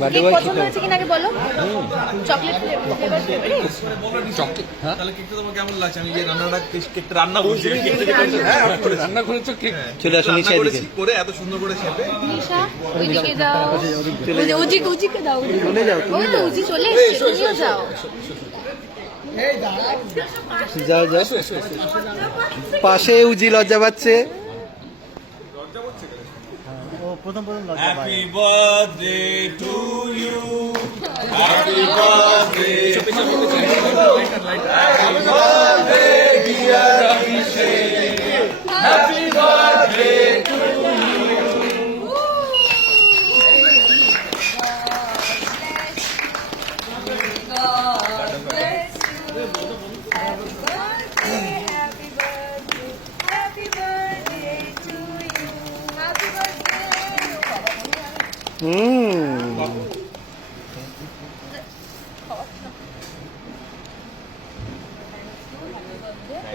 Cake পছন্দ হয়েছে কিনা আগে বলো। Chocolate flavour favourite chocolate. হ্যাঁ তাহলে কেকটা তোমার কেমন লাগছে? আমি যে কেকটা রান্না করছি, রান্না করেছো কেক? চলে আসুন নিচে এদিকে করে এত সুন্দর করে শেপে। নিশা ওইদিকে যাও, উজিকে দাও, চলে যাও তুমি, তো উজি চলে এসেছে, তুমিও যাও। যাও যাও, পাশে উজি লজ্জা পাচ্ছে। Happy birthday to you, happy birthday, happy birthday dear Abhishek, happy birthday to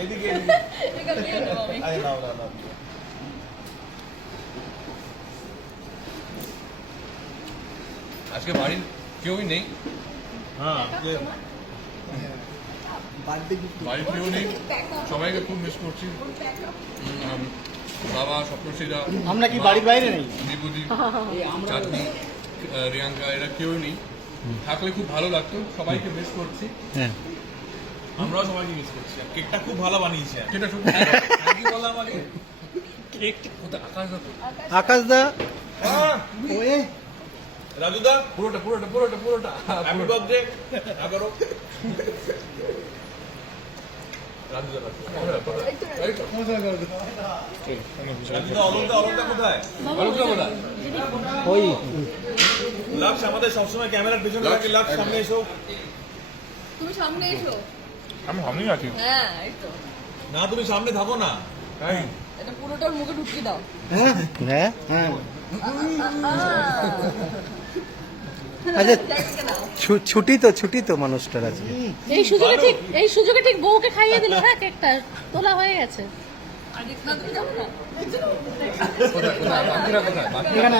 এদিকে আজকে বাড়ির কেউই নেই, বাড়ির কেউ নেই, সবাইকে খুব মিস করছি। বাবা, সপ্তর্ষিরা, আমরা কি বাড়ির বাইরে নেই? বিভূতি, চাঁদনি, রিয়াঙ্কা, এরা কেউই নেই। থাকলে খুব ভালো লাগতো। সবাইকে মিস করছি। হ্যাঁ, আমরাও সবাইকে মিস করছি। কেকটা খুব ভালো বানিয়েছে। সেটা শুধু কি বললাম আমাকে? কেকটা কোথায়? আকাশ দা, আকাশ দা, রাজুদা, পুরোটা পুরোটা পুরোটা পুরোটা হ্যাপি বার্থডে আবারও। রাজুদা, অলকদা কোথায়? ওই লাক্স আমাদের সবসময় ক্যামেরার পেছনে থাকে। লাক্স সামনে এসো। তুমি সামনে এসো। আমি সামনেই আছি। হ্যাঁ এই তো, না তুমি সামনে থাকো না। এটা পুরোটার মুখে ঢুকিয়ে দাও। হ্যাঁ হ্যাঁ, আচ্ছা ছুটি তো মানুষটার আছে। এই সুযোগে ঠিক বউকে খাইয়ে দিল। হ্যাঁ, কেকটা তোলা হয়ে গেছে। আর না তুমি যাবো না। কোথায় কোথায় বাকিরা কোথায়? এখানে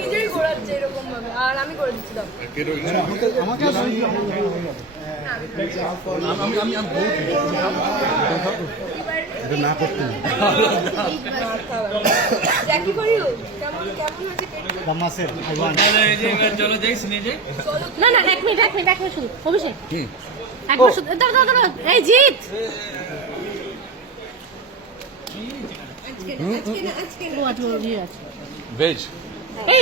নিজেই ঘোরাচ্ছে এরকম ভাবে, আর আমি করে দিচ্ছি। দাও আমাকে এটা না করতে জ্যাকি ফর ইউ। কেমন কেমন হয়েছে কেকটা? মাসের চলো যাই শুনে যাই। না না, এক মিনিট শুধু অভিষেক, একবার শুধু দাঁড়াও। এই জিৎ, ভেজ, এই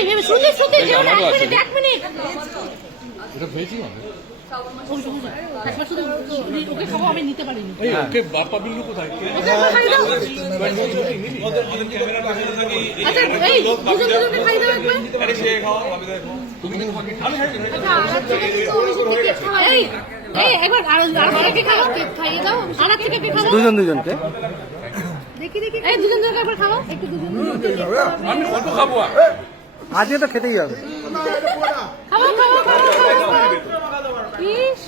শুনতে যেও না, এক মিনিট। এটা ভেজই হবে। একবার শুধু ওকে খাবো, আমি নিতে পারিনি। ওকে বাপ্পা বিল্লু কোথায়? আচ্ছা খাই দাও। আচ্ছা এই দুজনকে খাই দাও একবার। আরে সে খাও, আমি দেখো। তুমি কিন্তু বাকি আচ্ছা আর থেকে এই একবার আরেককে খাও, খাইয়ে দাও। আর থেকে খাও, দুজনকে দেখি এই দুজনকে একবার খাও, একটু দুজন আমি কত খাবো? আজকে তো খেতেই হবে। খাও। ইস,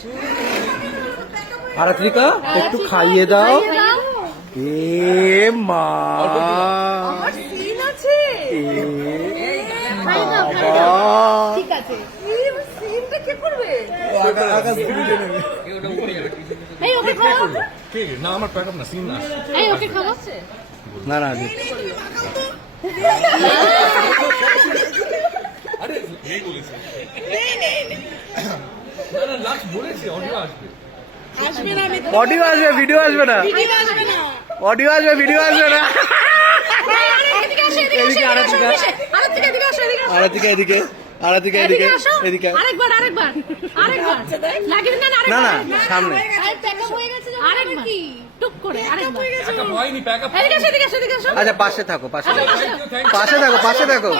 আরাত্রিকা একটু খাইয়ে দাও। এ মা, আমার সিন আছে। বাবা, ঠিক আছে, এই সিনটা কে করবে? এই ওকে খাও। কে? না আমার প্যাকআপ না, সিন না। এই ওকে খাও। না না আরে এই বলেছে না, লাস্ট বলেছে অডিও আসবে। আসবে না, আমি অডিও আসবে, ভিডিও আসবে না। ভিডিও আসবে না। অডিও আসবে, ভিডিও আসবে না। এদিকে আসো, এদিকে আরাত্রিকা, আরাত্রিকা এদিকে, আরাত্রিকা এদিকে, এদিকে। আরেকবার লাগিয়ে না, না না সামনে। আরেকবার টুক করে আরেকবার। প্যাকআপ হয়নি, প্যাকআপ। এদিকে আসো। আচ্ছা পাশে থাকো, পাশে থাকো।